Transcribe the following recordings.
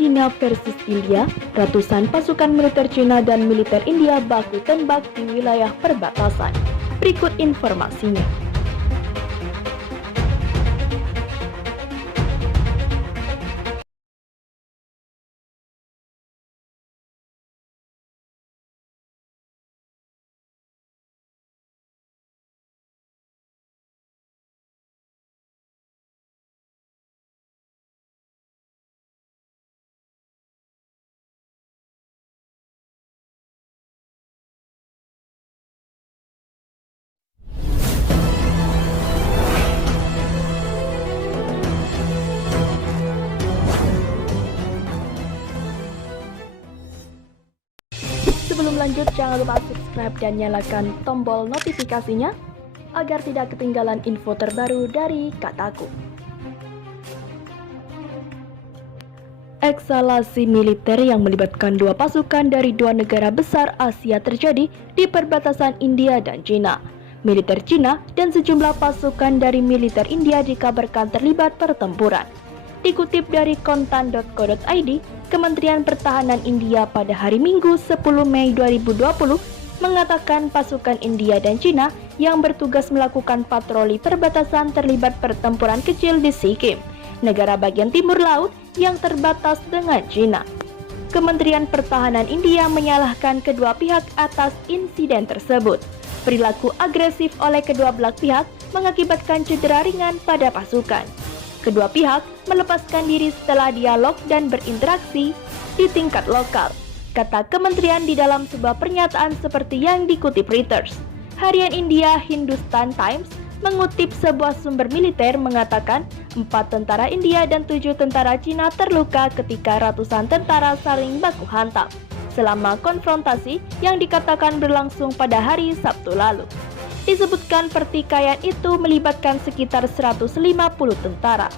Cina versus India, ratusan pasukan militer Cina dan militer India baku tembak di wilayah perbatasan. Berikut informasinya. Sebelum lanjut, jangan lupa subscribe dan nyalakan tombol notifikasinya agar tidak ketinggalan info terbaru dari Kataku. Eskalasi militer yang melibatkan dua pasukan dari dua negara besar Asia terjadi di perbatasan India dan Cina. Militer Cina dan sejumlah pasukan dari militer India dikabarkan terlibat pertempuran. Dikutip dari kontan.co.id, Kementerian Pertahanan India pada hari Minggu 10 Mei 2020 mengatakan pasukan India dan Cina yang bertugas melakukan patroli perbatasan terlibat pertempuran kecil di Sikkim, negara bagian timur laut yang terbatas dengan Cina. Kementerian Pertahanan India menyalahkan kedua pihak atas insiden tersebut. Perilaku agresif oleh kedua belah pihak mengakibatkan cedera ringan pada pasukan. Kedua pihak melepaskan diri setelah dialog dan berinteraksi di tingkat lokal, kata kementerian di dalam sebuah pernyataan seperti yang dikutip Reuters. Harian India Hindustan Times mengutip sebuah sumber militer mengatakan 4 tentara India dan 7 tentara Cina terluka ketika ratusan tentara saling baku hantam selama konfrontasi yang dikatakan berlangsung pada hari Sabtu lalu. Disebutkan pertikaian itu melibatkan sekitar 150 tentara.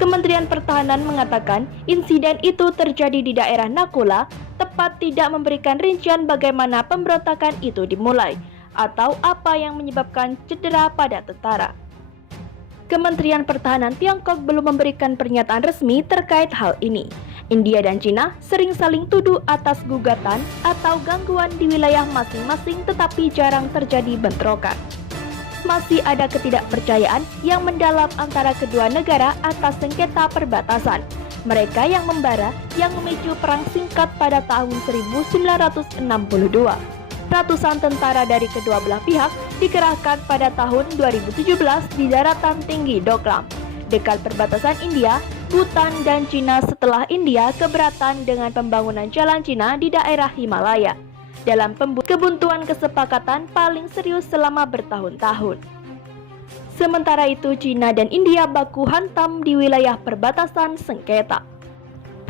Kementerian Pertahanan mengatakan insiden itu terjadi di daerah Nakula, tepat tidak memberikan rincian bagaimana pemberontakan itu dimulai atau apa yang menyebabkan cedera pada tentara. Kementerian Pertahanan Tiongkok belum memberikan pernyataan resmi terkait hal ini. India dan Cina sering saling tuduh atas gugatan atau gangguan di wilayah masing-masing, tetapi jarang terjadi bentrokan. Masih ada ketidakpercayaan yang mendalam antara kedua negara atas sengketa perbatasan. Mereka yang membara yang memicu perang singkat pada tahun 1962. Ratusan tentara dari kedua belah pihak dikerahkan pada tahun 2017 di daratan tinggi Doklam, dekat perbatasan India, Bhutan, dan Cina setelah India keberatan dengan pembangunan jalan Cina di daerah Himalaya dalam kebuntuan kesepakatan paling serius selama bertahun-tahun. Sementara itu, Cina dan India baku hantam di wilayah perbatasan sengketa.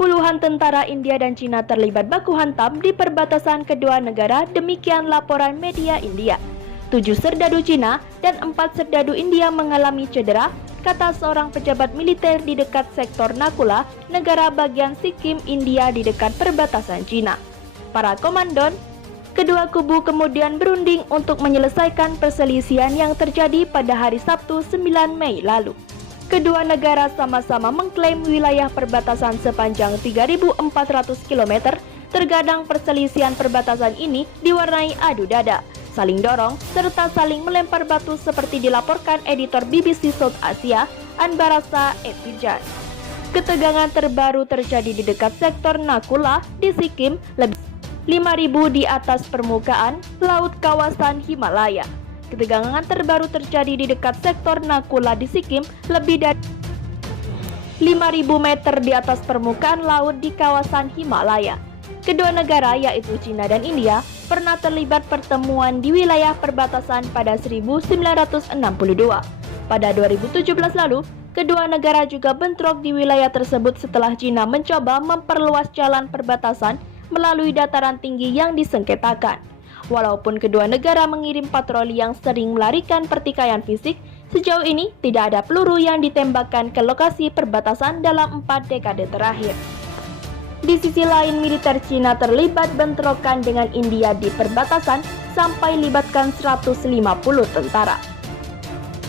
Puluhan tentara India dan Cina terlibat baku hantam di perbatasan kedua negara, demikian laporan media India. 7 serdadu Cina dan 4 serdadu India mengalami cedera, kata seorang pejabat militer di dekat sektor Nakula, negara bagian Sikkim, India di dekat perbatasan Cina. Para komandan kedua kubu kemudian berunding untuk menyelesaikan perselisihan yang terjadi pada hari Sabtu 9 Mei lalu. Kedua negara sama-sama mengklaim wilayah perbatasan sepanjang 3.400 km. Terkadang perselisihan perbatasan ini diwarnai adu dada, saling dorong, serta saling melempar batu seperti dilaporkan editor BBC South Asia, Anbarasa Etijan. Ketegangan terbaru terjadi di dekat sektor Nakula di Sikkim, lebih 5.000 di atas permukaan laut kawasan Himalaya. Ketegangan terbaru terjadi di dekat sektor Nakula di Sikkim, lebih dari 5.000 meter di atas permukaan laut di kawasan Himalaya. Kedua negara, yaitu Cina dan India, pernah terlibat pertemuan di wilayah perbatasan pada 1962. Pada 2017 lalu, kedua negara juga bentrok di wilayah tersebut setelah Cina mencoba memperluas jalan perbatasan melalui dataran tinggi yang disengketakan. Walaupun kedua negara mengirim patroli yang sering melarikan pertikaian fisik, sejauh ini tidak ada peluru yang ditembakkan ke lokasi perbatasan dalam 4 dekade terakhir. Di sisi lain, militer Cina terlibat bentrokan dengan India di perbatasan sampai libatkan 150 tentara.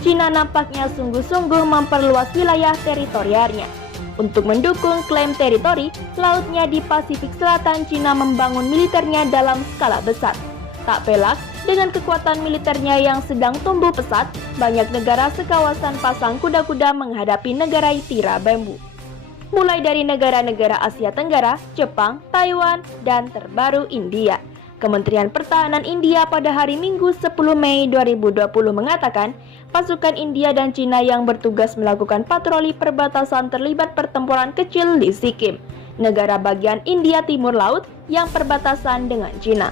Cina nampaknya sungguh-sungguh memperluas wilayah teritorialnya. Untuk mendukung klaim teritori lautnya di Pasifik Selatan, Cina membangun militernya dalam skala besar. Tak pelak, dengan kekuatan militernya yang sedang tumbuh pesat, banyak negara sekawasan pasang kuda-kuda menghadapi negara tirai bambu. Mulai dari negara-negara Asia Tenggara, Jepang, Taiwan, dan terbaru India. Kementerian Pertahanan India pada hari Minggu 10 Mei 2020 mengatakan, pasukan India dan Cina yang bertugas melakukan patroli perbatasan terlibat pertempuran kecil di Sikkim, negara bagian India Timur Laut yang perbatasan dengan Cina.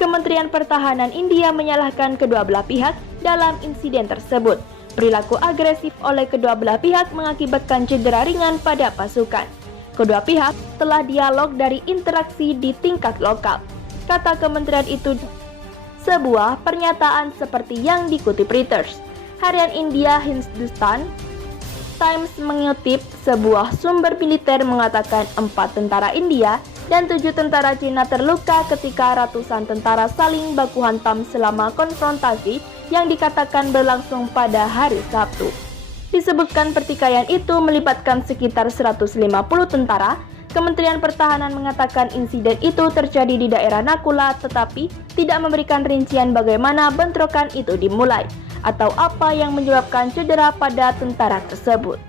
Kementerian Pertahanan India menyalahkan kedua belah pihak dalam insiden tersebut. Perilaku agresif oleh kedua belah pihak mengakibatkan cedera ringan pada pasukan. Kedua pihak telah dialog dari interaksi di tingkat lokal, kata kementerian itu. Sebuah pernyataan seperti yang dikutip Reuters. Harian India Hindustan Times mengutip sebuah sumber militer mengatakan 4 tentara India dan 7 tentara Cina terluka ketika ratusan tentara saling baku hantam selama konfrontasi yang dikatakan berlangsung pada hari Sabtu. Disebutkan pertikaian itu melibatkan sekitar 150 tentara. Kementerian Pertahanan mengatakan insiden itu terjadi di daerah Nakula, tetapi tidak memberikan rincian bagaimana bentrokan itu dimulai atau apa yang menyebabkan cedera pada tentara tersebut.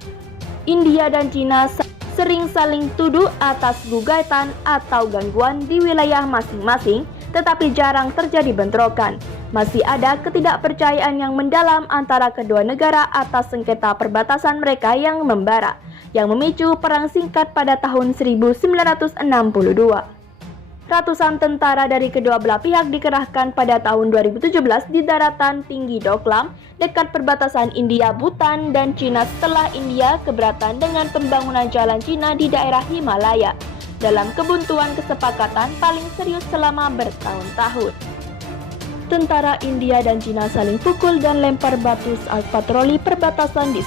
India dan Cina sering saling tuduh atas gugatan atau gangguan di wilayah masing-masing, tetapi jarang terjadi bentrokan. Masih ada ketidakpercayaan yang mendalam antara kedua negara atas sengketa perbatasan mereka yang membara, yang memicu perang singkat pada tahun 1962. Ratusan tentara dari kedua belah pihak dikerahkan pada tahun 2017 di daratan tinggi Doklam dekat perbatasan India, Bhutan, dan Cina setelah India keberatan dengan pembangunan jalan Cina di daerah Himalaya dalam kebuntuan kesepakatan paling serius selama bertahun-tahun. Tentara India dan Cina saling pukul dan lempar batu saat patroli perbatasan di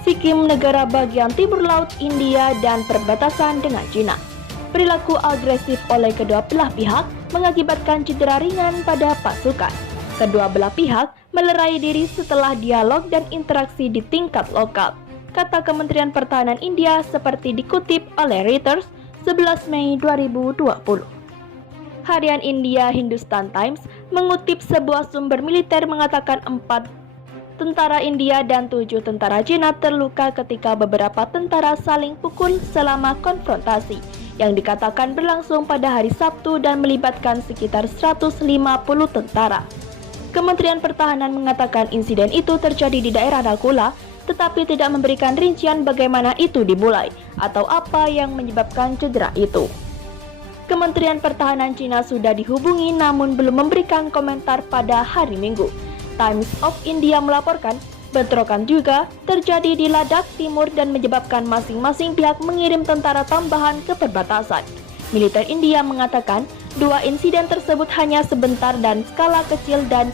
Sikkim, negara bagian timur laut India dan perbatasan dengan Cina. Perilaku agresif oleh kedua belah pihak mengakibatkan cedera ringan pada pasukan. Kedua belah pihak melerai diri setelah dialog dan interaksi di tingkat lokal, kata Kementerian Pertahanan India seperti dikutip oleh Reuters 11 Mei 2020. Harian India Hindustan Times mengutip sebuah sumber militer mengatakan 4 tentara India dan 7 tentara Cina terluka ketika beberapa tentara saling pukul selama konfrontasi yang dikatakan berlangsung pada hari Sabtu dan melibatkan sekitar 150 tentara. Kementerian Pertahanan mengatakan insiden itu terjadi di daerah Nakula, tetapi tidak memberikan rincian bagaimana itu dimulai atau apa yang menyebabkan cedera itu. Kementerian Pertahanan Cina sudah dihubungi namun belum memberikan komentar pada hari Minggu. Times of India melaporkan bentrokan juga terjadi di Ladakh Timur dan menyebabkan masing-masing pihak mengirim tentara tambahan ke perbatasan. Militer India mengatakan 2 insiden tersebut hanya sebentar dan skala kecil dan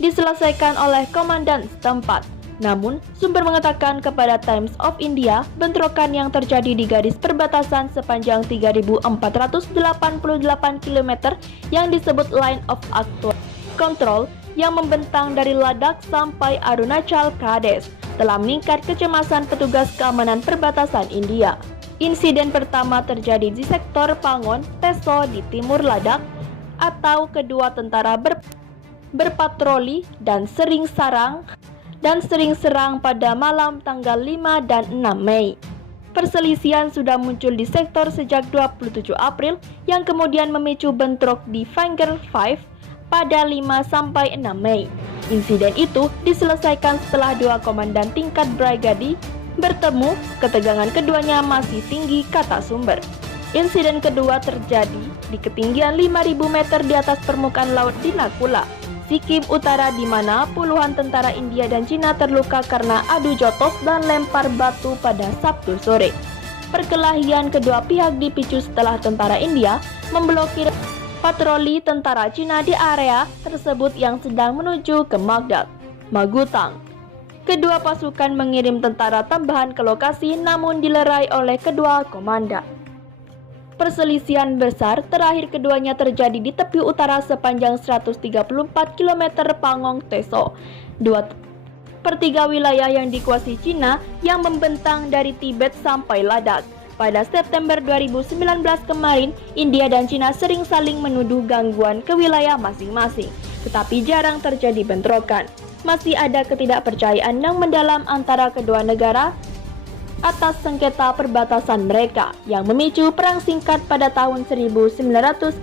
diselesaikan oleh komandan setempat. Namun, sumber mengatakan kepada Times of India, bentrokan yang terjadi di garis perbatasan sepanjang 3.488 km yang disebut Line of Actual Control yang membentang dari Ladakh sampai Arunachal Pradesh telah meningkat kecemasan petugas keamanan perbatasan India. Insiden pertama terjadi di sektor Pangon, Teso di timur Ladakh, atau kedua tentara berpatroli dan sering serang pada malam tanggal 5 dan 6 Mei. Perselisihan sudah muncul di sektor sejak 27 April yang kemudian memicu bentrok di Finger 5 pada 5-6 Mei. Insiden itu diselesaikan setelah 2 komandan tingkat brigadi bertemu. Ketegangan keduanya masih tinggi, kata sumber. Insiden kedua terjadi di ketinggian 5.000 meter di atas permukaan laut di Nakula, Sikkim Utara, di mana puluhan tentara India dan Cina terluka karena adu jotos dan lempar batu pada Sabtu sore. Perkelahian kedua pihak dipicu setelah tentara India memblokir patroli tentara Cina di area tersebut yang sedang menuju ke Magutang. Kedua pasukan mengirim tentara tambahan ke lokasi namun dilerai oleh kedua komandan. Perselisihan besar terakhir keduanya terjadi di tepi utara sepanjang 134 km Pangong Teso. sepertiga wilayah yang dikuasai Cina yang membentang dari Tibet sampai Ladakh. Pada September 2019 kemarin, India dan Cina sering saling menuduh gangguan ke wilayah masing-masing, tetapi jarang terjadi bentrokan. Masih ada ketidakpercayaan yang mendalam antara kedua negara atas sengketa perbatasan mereka yang memicu perang singkat pada tahun 1962.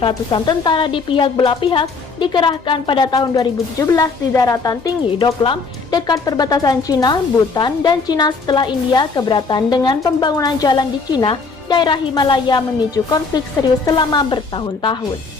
Ratusan tentara di pihak belah pihak dikerahkan pada tahun 2017 di daratan tinggi Doklam dekat perbatasan Cina, Bhutan, dan Cina setelah India keberatan dengan pembangunan jalan di Cina. Daerah Himalaya memicu konflik serius selama bertahun-tahun.